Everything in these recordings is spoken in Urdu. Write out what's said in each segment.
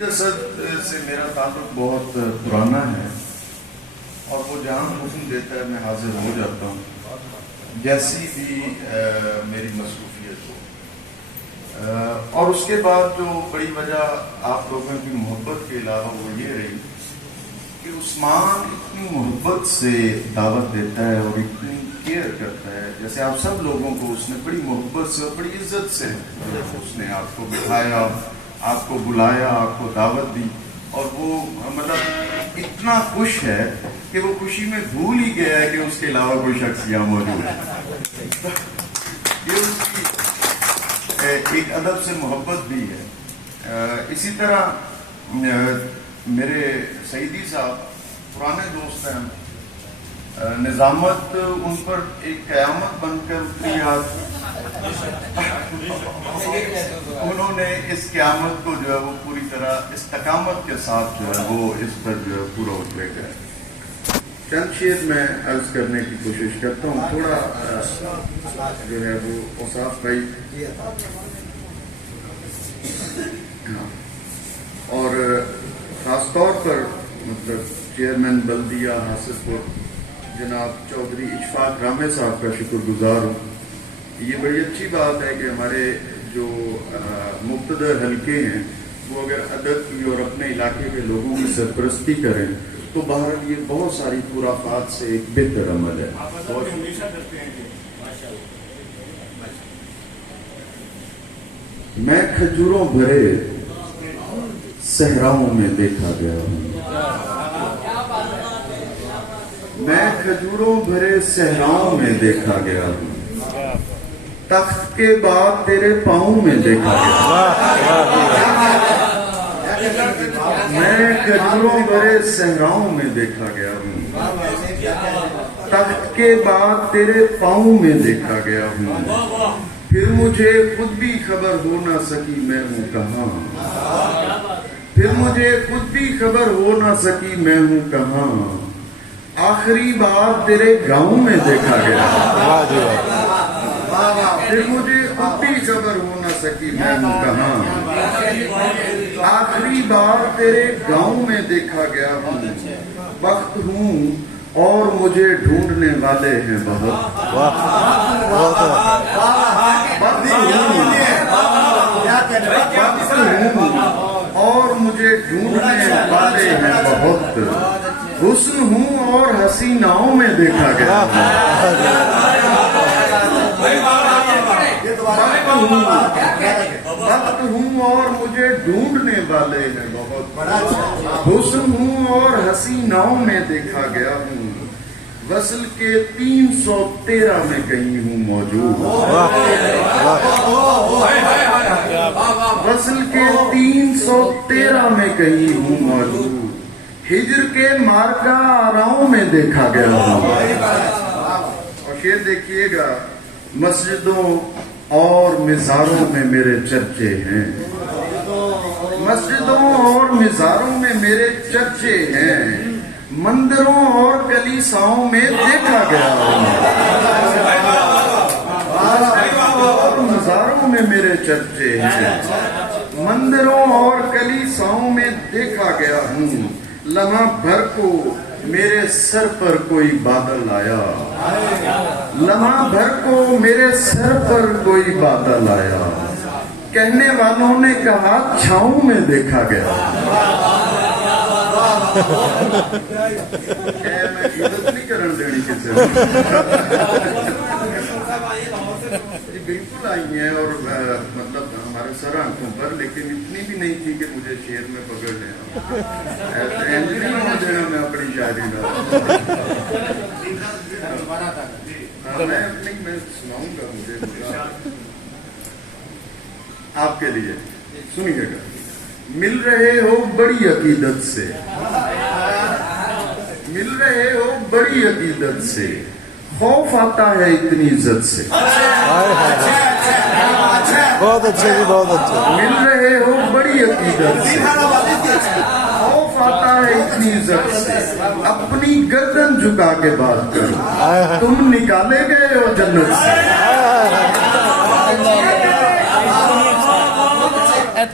اسد سے میرا تعلق بہت پرانا ہے اور وہ جہاں حکم دیتا ہے میں حاضر ہو جاتا ہوں جیسی بھی میری مصروفیت ہو. اور اس کے بعد جو بڑی وجہ آپ لوگوں کی محبت کے علاوہ وہ یہ رہی کہ عثمان اتنی محبت سے دعوت دیتا ہے اور اتنی کیئر کرتا ہے. جیسے آپ سب لوگوں کو اس نے بڑی محبت سے اور بڑی عزت سے اس نے آپ کو بٹھایا، آپ کو بلایا، آپ کو دعوت دی، اور وہ مطلب اتنا خوش ہے کہ وہ خوشی میں بھول ہی گیا ہے کہ اس کے علاوہ کوئی شخص یہاں موجود ہے. یہ اس کی ایک ادب سے محبت بھی ہے. اسی طرح میرے سعیدی صاحب پرانے دوست ہیں، نظامت ان پر ایک قیامت بن کر اتری آج. انہوں نے اس قیامت کو جو ہے وہ پوری طرح استقامت کے ساتھ جو ہے وہ اس پر جو ہے پورا اترے گئے. چند شعر میں عرض کرنے کی کوشش کرتا ہوں. تھوڑا جو ہے وہ اوصاف بھائی اور خاص طور پر مطلب چیئرمین بلدیہ حاصل پور جناب چودھری اشفاق رامے صاحب کا شکر گزار ہوں. یہ بڑی اچھی بات ہے کہ ہمارے جو مقتدر حلقے ہیں وہ اگر ادب کی اور اپنے علاقے کے لوگوں کی سرپرستی کریں تو بہرحال یہ بہت ساری خرافات سے ایک بہتر عمل ہے. میں کھجوروں بھرے صحراؤں میں دیکھا گیا ہوں، میں کھجوروں بھرے صحراؤں میں دیکھا گیا ہوں، تخت کے بعد تیرے پاؤں میں دیکھا گیا. میں کھجوروں بھرے صحراؤں میں دیکھا گیا ہوں، تخت کے بعد تیرے پاؤں میں دیکھا گیا ہوں. پھر مجھے خود بھی خبر ہو نہ سکی میں ہوں کہاں، پھر مجھے خود بھی خبر ہو نہ سکی میں ہوں کہاں. آخری بار تیرے گاؤں میں دیکھا گیا، پھر مجھے خود بھی خبر ہو نہ سکی میں ہوں کہاں. آخری بار تیرے گاؤں میں دیکھا گیا ہوں. وقت ہوں اور مجھے ڈھونڈنے والے ہیں بہت، وقت ہوں اور مجھے ڈھونڈنے والے ہیں بہت. حسن ہوں اور حسیناؤں میں دیکھا گیا، وقت ہوں اور مجھے ڈھونڈنے والے ہیں بہت. حسن ہوں اور حسیناؤں میں دیکھا گیا ہوں. وصل کے 313 میں کہیں ہوں موجود، وصل کے 313 میں کہیں ہوں موجود. ہجر کے مارکا آراؤں میں دیکھا گیا ہوں. اور شعر دیکھیے گا. مسجدوں اور مزاروں میں میرے چرچے ہیں، مسجدوں اور مزاروں میں میرے چرچے ہیں. مندروں اور کلیساؤں میں دیکھا گیا ہوں، مزاروں میں میرے چرچے ہیں. مندروں اور کلیساؤں میں دیکھا گیا ہوں. لمحہ بھر کو میرے سر پر کوئی بادل آیا، لمحہ بھر کو میرے سر پر کوئی بادل آیا. کہنے والوں نے کہا چھاؤں میں دیکھا گیا. میں عزت نہیں کرن دینی کسی بالکل آئی ہیں اور مطلب ہمارے سر آنکھوں پر، لیکن اتنی بھی نہیں تھی کہ مجھے شعر میں پکڑ لیں. ایسے نہیں ہو دینا میں اپنی شاعری نہ میں سناؤں گا. مجھے آپ کے لیے سنیے گا. مل رہے ہو بڑی عقیدت سے، مل رہے ہو بڑی عقیدت سے، خوف آتا ہے اتنی عزت سے. بہت اچھے جی، بہت اچھے. مل رہے ہو بڑی عقیدت سے، خوف آتا ہے اتنی عزت سے. اپنی گردن جھکا کے بات کرو، تم نکالے گئے ہو جنت سے.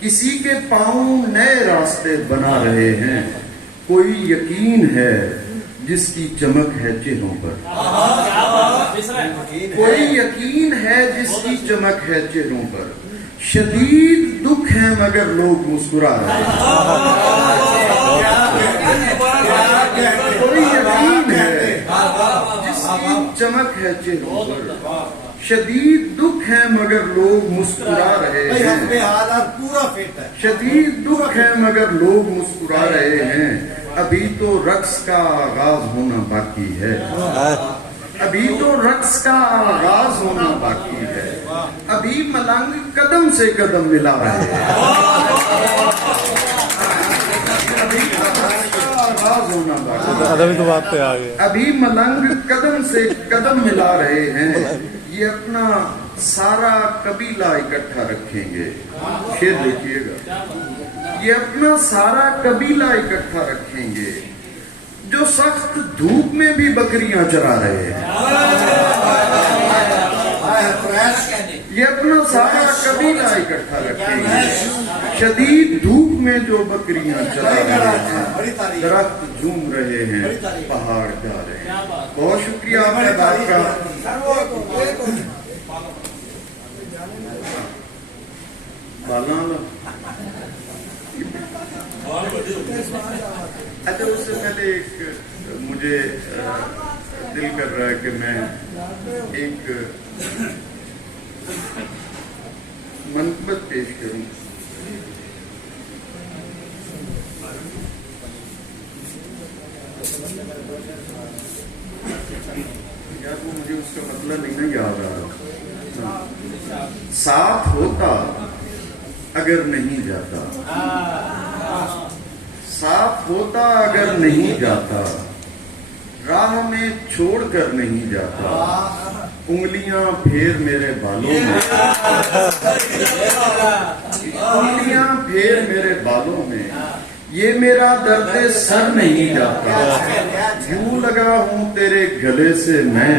کسی کے پاؤں نئے راستے بنا رہے ہیں. کوئی یقین ہے جس کی چمک ہے چہروں پر. کوئی یقین ہے جس کی چمک ہے چہروں پر. شدید دکھ ہے مگر لوگ مسکرا رہے ہیں. کوئی یقین ہے جس کی چمک ہے چہروں پر. شدید دکھ ہے مگر لوگ مسکرا رہے ہیں. شدید دکھ ہے مگر لوگ مسکرا رہے ہیں. ابھی تو رقص کا آغاز ہونا باقی ہے. ابھی تو رقص کا آغاز ہونا باقی ہے. ابھی ملنگ قدم سے قدم ملا رہے ہیں. ابھی رقص کا آغاز ہونا باقی ہے. ابھی ملنگ قدم سے قدم ملا رہے ہیں. یہ اپنا سارا قبیلہ اکٹھا رکھیں گے. شیر دیکھیے گا. یہ اپنا سارا قبیلہ اکٹھا رکھیں گے جو سخت دھوپ میں بھی بکریاں چرا رہے ہیں. یہ اپنا سارا قبیلہ اکٹھا رکھیں گے شدید دھوپ میں جو بکریاں چرا رہے ہیں. درخت جھوم رہے ہیں, پہاڑ گا رہے ہیں. بہت شکریہ آپ کا بات کا. اچھا, اس سے پہلے ایک مجھے دل کر رہا ہے کہ میں ایک منقبت پیش کروں. یار وہ مجھے اس کا مطلب نہیں یاد آ رہا. ساتھ ہوتا اگر نہیں جاتا. ساتھ ہوتا اگر نہیں جاتا. راہ میں چھوڑ کر نہیں جاتا. انگلیاں پھیر میرے بالوں میں. انگلیاں پھیر میرے بالوں میں. یہ میرا درد سر نہیں جاتا. یوں لگا ہوں تیرے گلے سے میں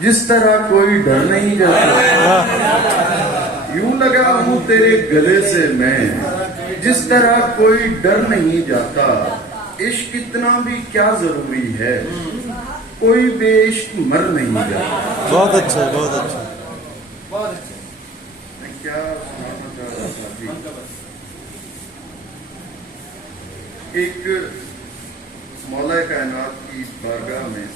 جس طرح کوئی ڈر نہیں جاتا. یوں لگا ہوں تیرے گلے سے میں جس طرح کوئی ڈر نہیں جاتا. عشق اتنا بھی کیا ضروری ہے, کوئی بے عشق مر نہیں جاتا. بہت اچھا, بہت اچھا. میں کیا سنانا چاہ رہا تھا جی. ایک مولا کائنات کی بارگاہ میں